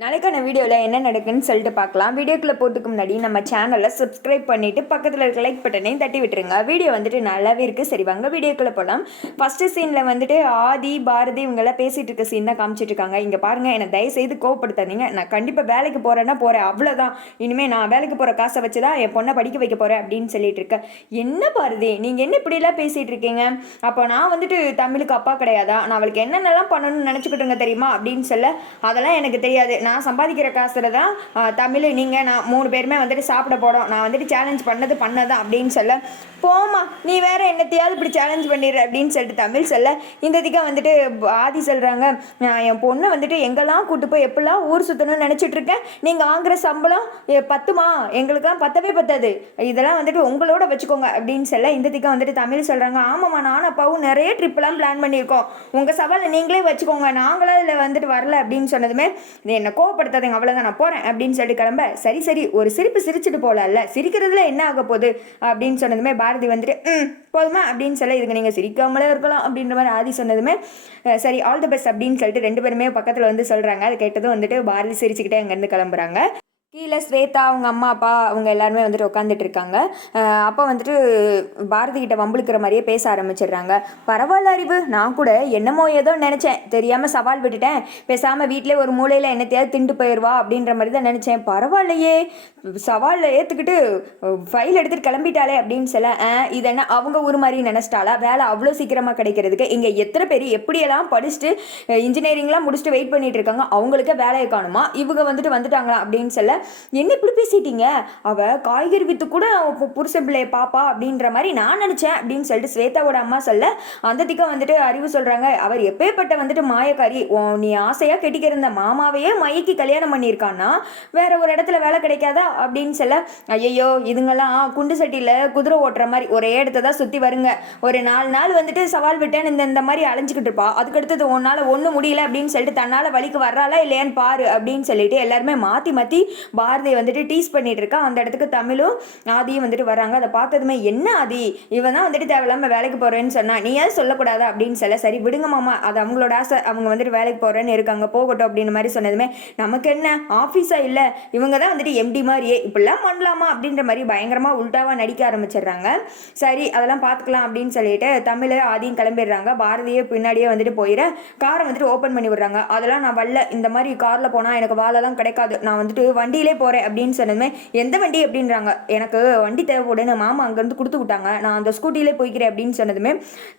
நாளைக்கான வீடியோவில் என்ன நடக்குன்னு சொல்லிட்டு பார்க்கலாம். வீடியோக்குள்ளே போட்டுக்கு முன்னாடி நம்ம சேனலை சப்ஸ்கிரைப் பண்ணிவிட்டு பக்கத்தில் இருக்க லைக் பட்டனையும் தட்டி விட்டுருங்க. வீடியோ வந்துட்டு நல்லாவே இருக்குது. சரி வாங்க வீடியோக்குள்ளே போகலாம். ஃபஸ்ட்டு சீனில் வந்துட்டு ஆதி பாரதி இவங்கெல்லாம் பேசிகிட்டு இருக்க சீன் தான் காமிச்சிட்டு இருக்காங்க. இங்கே பாருங்கள், என்னை தயவுசெய்து கோவப்படுத்தாதீங்க. நான் கண்டிப்பாக வேலைக்கு போகிறேன்னா போகிறேன், அவ்வளோதான். இனிமேல் நான் வேலைக்கு போகிற காசை வச்சு தான் என் பொண்ணை படிக்க வைக்க போகிறேன் அப்படின்னு சொல்லிட்டு இருக்கேன். என்ன பாரதி, நீங்கள் என்ன இப்படிலாம் பேசிகிட்டு இருக்கீங்க? அப்போ நான் வந்துட்டு தமிழுக்கு அப்பா கிடையாதா? நான் அவளுக்கு என்னென்னலாம் பண்ணணும்னு நினச்சிக்கிட்டுங்க தெரியுமா அப்படின்னு சொல்ல, அதெல்லாம் எனக்கு தெரியாது. நான் சம்பாதிக்கிற காசுல தான் தமிழ் நீங்கள் நான் 3 பேருமே வந்துட்டு சாப்பிட போகிறோம். நான் வந்துட்டு சேலஞ்ச் பண்ணதான் அப்படின்னு சொல்ல, போமா நீ வேற என்னத்தையாவது இப்படி சேலஞ்ச் பண்ணிடுற அப்படின்னு சொல்லிட்டு தமிழ் சொல்ல, இந்த இதுக்காக வந்துட்டு ஆதி சொல்கிறாங்க, நான் என் பொண்ணை வந்துட்டு எங்கெல்லாம் கூட்டு போய் எப்படிலாம் ஊர் சுற்றணும்னு நினச்சிட்டு இருக்கேன். நீங்கள் வாங்குற சம்பளம் பத்துமா? எங்களுக்கெல்லாம் பத்தவே பத்தாது. இதெல்லாம் வந்துட்டு உங்களோட வச்சுக்கோங்க அப்படின்னு சொல்ல, இந்த இதுக்காக வந்துட்டு தமிழ் சொல்கிறாங்க, ஆமாம்மா நானும் அப்பாவும் நிறைய ட்ரிப்லாம் பிளான் பண்ணியிருக்கோம். உங்கள் சவாலை நீங்களே வச்சுக்கோங்க, நாங்களாம் இதில் வந்துட்டு வரல அப்படின்னு சொன்னதுமே, இது என்ன கோவப்படுத்தாதீங்க, அவ்வளோதான் நான் போகிறேன் அப்படின்னு சொல்லிட்டு கிளம்ப, சரி ஒரு சிரிப்பு சிரிச்சுட்டு போகலாம்ல, சிரிக்கிறதுல என்ன ஆக போகுது அப்படின்னு சொன்னதுமே பாரதி வந்துட்டு போதுமா அப்படின்னு சொல்ல, இதுக்கு நீங்கள் சிரிக்காமலே இருக்கலாம் அப்படின்ற மாதிரி ஆதி சொன்னதுமே, சரி ஆல் தி பெஸ்ட் அப்படின்னு சொல்லிட்டு 2 பேருமே பக்கத்தில் வந்து சொல்கிறாங்க. அது கேட்டதும் வந்துட்டு பாரதி சிரிச்சுக்கிட்டே அங்கேருந்து கிளம்புறாங்க. கீழே ஸ்வேதா அவங்க அம்மா அப்பா அவங்க எல்லாருமே வந்துட்டு உட்காந்துட்டு இருக்காங்க. அப்போ வந்துட்டு பாரதி கிட்ட வம்புழுக்கிற மாதிரியே பேச ஆரம்பிச்சிடுறாங்க. பரவாயில்ல அறிவு, நான் கூட என்னமோ ஏதோ நினச்சேன், தெரியாமல் சவால் விட்டுட்டேன். பேசாமல் வீட்டிலே ஒரு மூலையில் என்னத்தையாவது திண்டு போயிடுவா அப்படின்ற மாதிரி தான் நினச்சேன். பரவாயில்லையே, சவாலில் ஏற்றுக்கிட்டு ஃபைல் எடுத்துகிட்டு கிளம்பிட்டாலே அப்படின்னு சொல்ல, இது என்ன அவங்க ஒரு மாதிரி நினச்சிட்டாளா? வேலை அவ்வளோ சீக்கிரமாக கிடைக்கிறதுக்கு இங்கே எத்தனை பேர் எப்படியெல்லாம் படிச்சுட்டு இன்ஜினியரிங்லாம் முடிச்சுட்டு வெயிட் பண்ணிட்டு இருக்காங்க, அவங்களுக்கே வேலையை காணுமா? இவங்க வந்துட்டாங்களா அப்படின்னு சொல்ல, என்ன இப்படி பேசிட்டீங்க? அவ காய்கறி வித்து கூட புருஷன் பிள்ளைய பாப்பா அப்படின்ற மாதிரி நான் நினைச்சேன் அப்படின்னு சொல்லிட்டு ஸ்வேதாவோட அம்மா சொல்ல, அந்த திக்கா வந்துட்டு அறிவு சொல்றாங்க, அவர் எப்பேற்பட்ட வந்துட்டு மாயக்காரி, நீ ஆசையா கெட்டிக்கிருந்த மாமாவையே மயக்கி கல்யாணம் பண்ணியிருக்கான்னா வேற ஒரு இடத்துல வேலை கிடைக்காதா அப்படின்னு சொல்ல, ஐயோ இதுங்கெல்லாம் குண்டு சட்டியில குதிரை ஓட்டுற மாதிரி ஒரே இடத்த தான் சுத்தி வருங்க. ஒரு 4 நாள் வந்துட்டு சவால் விட்டேன் இந்த மாதிரி அலைஞ்சிக்கிட்டு இருப்பா, அதுக்கடுத்தது உன்னால ஒன்றும் முடியல அப்படின்னு சொல்லிட்டு தன்னால வலிக்கு வர்றாளா இல்லையான்னு பாரு அப்படின்னு சொல்லிட்டு எல்லாருமே மாற்றி பாரதி வந்துட்டு டீஸ் பண்ணிட்டு இருக்கா. அந்த இடத்துக்கு தமிழும் ஆதியும் வந்துட்டு வராங்க. அதை பார்த்ததுமே, என்ன ஆதி இவன் தான் வந்துட்டு தேவையில்லாம வேலைக்கு போறேன்னு சொன்னா, நீ ஏன் சொல்லக்கூடாதா அப்படின்னு சொல்ல, சரி விடுங்க மாமா, அது அவங்களோட ஆசை, அவங்க வந்துட்டு வேலைக்கு போறேன்னு இருக்காங்க, போகட்டும் அப்படின்னு மாதிரி சொன்னதுமே, நமக்கு என்ன ஆஃபீஸா இல்லை, இவங்க தான் வந்துட்டு எம்டி மாதிரியே இப்படிலாம் பண்ணலாமா அப்படின்ற மாதிரி பயங்கரமா உல்டாவா நடிக்க ஆரம்பிச்சிடுறாங்க. சரி அதெல்லாம் பார்த்துக்கலாம் அப்படின்னு சொல்லிட்டு தமிழ் ஆதியும் கிளம்பிடுறாங்க. பாரதியே பின்னாடியே வந்துட்டு போயிட காரை வந்துட்டு ஓப்பன் பண்ணி விடுறாங்க. அதெல்லாம் நான் வரல, இந்த மாதிரி கார்ல போனா எனக்கு வேலைலாம் கிடைக்காது, நான் வந்துட்டு வண்டியிலே போகிறேன் அப்படின்னு சொன்னதுமே, எந்த வண்டி அப்படின்றாங்க. எனக்கு வண்டி தேவைப்படுன்னு மாமா அங்கேருந்து கொடுத்து விட்டாங்க, நான் அந்த ஸ்கூட்டிலே போய்க்கிறேன் அப்படின்னு சொன்னதுமே,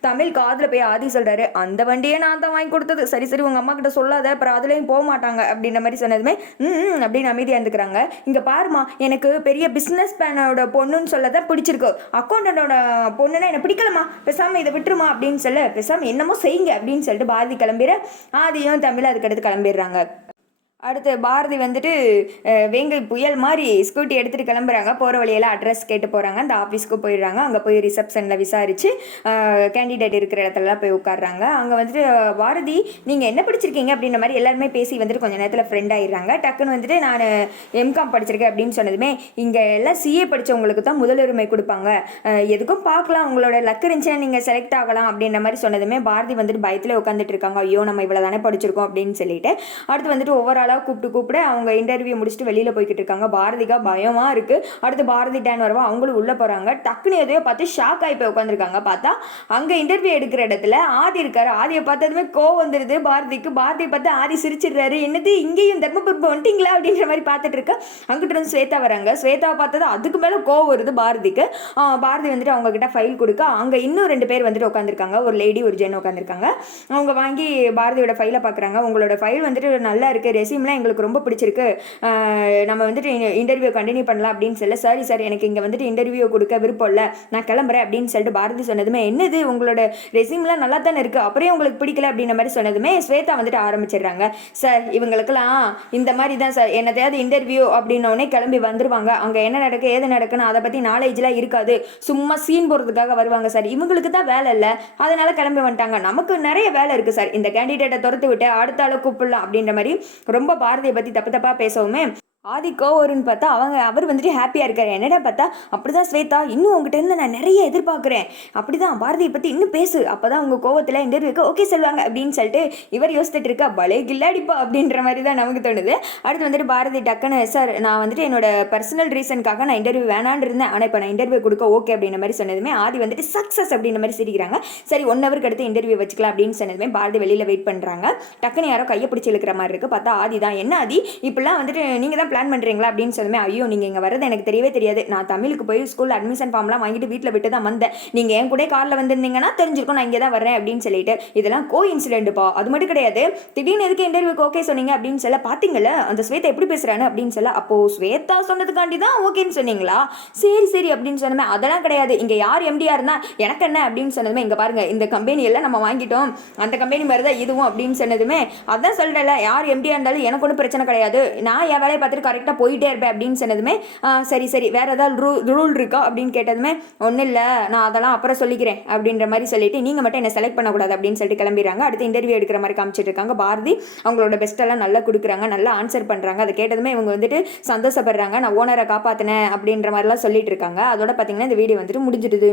தமிழ் காதில் போய் ஆதி சொல்கிறாரு, அந்த வண்டியை நான் தான் வாங்கி கொடுத்தது, சரி உங்கள் அம்மா கிட்ட சொல்லாத, அப்புறம் அதுலேயும் போக மாட்டாங்க அப்படின்ற மாதிரி சொன்னதுமே, அப்படின்னு அமைதியாக இருந்துக்கிறாங்க. இங்கே பாருமா, எனக்கு பெரிய பிஸ்னஸ் மேனோட பொண்ணுன்னு சொல்லதான் பிடிச்சிருக்கு, அக்கௌண்டனோட பொண்ணுன்னா எனக்கு பிடிக்கலமா, பேசாமல் இதை விட்டுருமா அப்படின்னு சொல்ல, பேசாமல் என்னமோ செய்யுங்க அப்படின்னு சொல்லிட்டு பாரதி கிளம்பிட, ஆதியும் தமிழ் அதுக்கடுத்து கிளம்பிடுறாங்க. அடுத்து பாரதி வந்துட்டு வேங்கை புயல் மாதிரி ஸ்கூட்டி எடுத்துகிட்டு கிளம்புறாங்க. போகிற வழியெல்லாம் அட்ரஸ் கேட்டு போகிறாங்க. அந்த ஆஃபீஸ்க்கு போயிடுறாங்க. அங்கே போய் ரிசப்ஷனில் விசாரித்து கேண்டிடேட் இருக்கிற இடத்துலலாம் போய் உட்காடுறாங்க. அங்கே வந்துட்டு பாரதி நீங்கள் என்ன படிச்சிருக்கீங்க அப்படின்ற மாதிரி எல்லாருமே பேசி வந்துட்டு கொஞ்சம் நேரத்தில் ஃப்ரெண்ட் ஆகிடுறாங்க. டக்குன்னு வந்துட்டு நான் எம்காம் படிச்சிருக்கேன் அப்படின்னு சொன்னதுமே, இங்கே எல்லாம் சிஏ படித்தவங்களுக்கு தான் முதலுரிமை கொடுப்பாங்க, எதுக்கும் பார்க்கலாம், உங்களோட லக் இருந்துச்சுன்னா நீங்கள் செலக்ட் ஆகலாம் அப்படின்ற மாதிரி சொன்னதுமே, பாரதி வந்துட்டு பயத்தில் உட்காந்துட்டு இருக்காங்க. ஐயோ நம்ம இவ்வளோ தானே படிச்சிருக்கோம் அப்படின்னு சொல்லிட்டு அடுத்து வந்துட்டு ஓவராலாக கூப்பிட்டு அவங்க இன்டர்வியூ முடிச்சுட்டு வெளியில் போய்கிட்டு இருக்காங்க. பாரதிக்கா பயமாக இருக்குது. அடுத்து பாரதி டேன் வரவா அவங்களும் உள்ளே போகிறாங்க. டக்குன்னு எதையோ பார்த்து ஷாக் ஆகி போய் உட்காந்துருக்காங்க. பார்த்தா அங்கே இன்டர்வியூ எடுக்கிற இடத்துல ஆதி இருக்காரு. ஆதியை பார்த்ததுமே கோவம் வந்துடுது பாரதிக்கு. பாரதியை பார்த்து ஆதி சிரிச்சிடுறாரு, என்னது இங்கேயும் தர்மபுரம் வந்துட்டீங்களா அப்படின்ற மாதிரி பார்த்துட்டு இருக்க. அங்கிட்ட இருந்து ஸ்வேதா வராங்க. ஸ்வேதாவை பார்த்தது அதுக்கு மேலே கோவம் வருது பாரதிக்கு. பாரதி வந்துட்டு அவங்க கிட்ட ஃபைல் கொடுக்க, அங்கே இன்னும் 2 பேர் வந்துட்டு உட்காந்துருக்காங்க. ஒரு லேடி ஒரு ஜென் உட்காந்துருக்காங்க. அவங்க வாங்கி பாரதியோட ஃபைலை பார்க்குறாங்க. உங்களோட ஃபைல் வந்துட்டு நல்லா இருக்குது, ரெசியூம்லாம் எங்களுக்கு ரொம்ப பிடிச்சிருக்கு, நம்ம வந்துட்டு இன்டர்வியூ கண்டினியூ பண்ணலாம் அப்படின்னு சொல்ல, சார் எனக்கு இங்கே வந்துட்டு இன்டர்வியூ கொடுக்க விருப்பம் இல்லை, நான் கிளம்புறேன் அப்படின்னு சொல்லிட்டு பாரதி சொன்னதுமே, என்னது உங்களோட ரெசியூம்லாம் நல்லா தானே இருக்குது, அப்புறம் உங்களுக்கு பிடிக்கல அப்படின்ற மாதிரி சொன்னதுமே ஸ்வேதா வந்துட்டு ஆரம்பிச்சிடுறாங்க. சார் இவங்களுக்கெல்லாம் இந்த மாதிரி தான் சார், என்னத்தையாவது இன்டர்வியூ அப்படின்னோடனே கிளம்பி வந்துருவாங்க. அங்கே என்ன நடக்கு ஏது நடக்குன்னு அதை பற்றி நாலேஜ்லாம் இருக்காது, சும்மா சீன் போடுறதுக்காக வருவாங்க சார், இவங்களுக்கு தான் வேலை இல்லை அதனால கிளம்பி வந்துட்டாங்க, நமக்கு நிறைய வேலை இருக்குது சார், இந்த கேண்டிடேட்டை துரத்து விட்டு அடுத்த ஆளை கூப்பிடலாம் அப்படின்ற மாதிரி ரொம்ப பாரதியை பற்றி தப்பு தப்பாக பேசவுமே ஆதிக்கோ வரும்னு பார்த்தா அவர் வந்துட்டு ஹாப்பியாக இருக்காரு. என்னடா பார்த்தா அப்படிதான் ஸ்வேதா, இன்னும் உங்ககிட்ட இருந்து நான் நிறைய எதிர்பார்க்குறேன், அப்படிதான் பாரதியை பற்றி இன்னும் பேசு, அப்பதான் உங்கள் கோவத்தில் இன்டர்வியூக்கு ஓகே சொல்லுவாங்க அப்படின்னு சொல்லிட்டு இவர் யோசிச்சுட்டு இருக்கா. பலே கில்லாடிப்பா அப்படின்ற மாதிரி தான் நமக்கு தோணுது. அடுத்து வந்துட்டு பாரதி டக்குன்னு, சார் நான் வந்துட்டு என்னோட பர்சனல் ரீசனுக்காக நான் இன்டர்வியூ வேணான்னு இருந்தேன், ஆனால் இப்போ நான் இன்டர்வியூ கொடுக்க ஓகே அப்படின்ற மாதிரி சொன்னதுமே ஆதி வந்துட்டு சக்ஸஸ் அப்படின்ற மாதிரி சிரிக்கிறாங்க. சரி 1 ஹவருக்கு அடுத்து இன்டர்வியூ வச்சுக்கலாம் அப்படின்னு சொன்னதுமே பாரதி வெளியில் வெயிட் பண்ணுறாங்க. டக்குன்னு யாரோ கையை பிடிச்சி இழுக்கிற மாதிரி இருக்குது. பார்த்தா ஆதி தான். என்ன ஆதி இப்படிலாம் வந்துட்டு நீங்கள் தான் பிளான் பண்ணுறீங்களா அப்படின்னு சொல்லுமே, ஐயோ நீங்கள் இங்கே வரது எனக்கு தெரியவே தெரியாது, நான் தமிழுக்கு போய் ஸ்கூலில் அட்மிஷன் ஃபார்ம்லாம் வாங்கிட்டு வீட்டில் விட்டு தான் வந்தேன், நீங்கள் என் கூட காரில் வந்திருந்தீங்கன்னா தெரிஞ்சிருக்கும் நான் இங்கே தான் வரேன் அப்படின்னு சொல்லிட்டு, இதெல்லாம் கோ இன்சிடென்ட்டுப்பா, அது மட்டும் கிடையாது, திடீர்னு எதுக்கு இன்டர்வியூக்கு ஓகே சொன்னீங்க அப்படின்னு சொல்ல, பார்த்தீங்களா அந்த ஸ்வேதா எப்படி பேசுகிறான்னு அப்படின்னு சொல்ல, அப்போது ஸ்வேதா சொன்னதுக்காண்டி தான் ஓகேன்னு சொன்னீங்களா, சரி சரி அப்படின்னு சொன்னமே, அதெல்லாம் கிடையாது, இங்கே யார் எம்டியாக இருந்தால் எனக்கு என்ன அப்படின்னு சொன்னதுமே, இங்கே பாருங்கள் இந்த கம்பெனி எல்லாம் நம்ம வாங்கிட்டோம், அந்த கம்பெனி மாதிரி தான் இதுவும் அப்படின்னு சொன்னதுமே, அதான் சொல்கிறேன்ல யார் எம்டியாக இருந்தாலும் எனக்கு ஒன்றும் பிரச்சனை கிடையாது, நான் என் வேலையை பார்த்துட்டு கரெக்டாக போயிட்டே இருப்பேன் அப்படின்னு சொன்னதுமே, சரி சரி வேறு ஏதாவது ரூல் இருக்கா அப்படின்னு கேட்டதுமே, ஒன்றும் இல்லை நான் அதெல்லாம் அப்புறம் சொல்லிக்கிறேன் அப்படின்ற மாதிரி சொல்லிட்டு, நீங்கள் மட்டும் என்னை செலக்ட் பண்ணக்கூடாது அப்படின்னு சொல்லிட்டு கிளம்பிடுறாங்க. அடுத்து இன்டர்வியூ எடுக்கிற மாதிரி காமிச்சிட்டு இருக்காங்க. பாரதி அவங்களோட பெஸ்ட்டெல்லாம் நல்லா கொடுக்குறாங்க, நல்லா ஆன்சர் பண்ணுறாங்க. அதை கேட்டதுமே இவங்க வந்துட்டு சந்தோஷப்படுறாங்க, நான் ஓனரை காப்பாற்றினேன் அப்படின்ற மாதிரிலாம் சொல்லிட்டு இருக்காங்க. அதோட பார்த்தீங்கன்னா இந்த வீடியோ வந்துட்டு முடிஞ்சிடுது.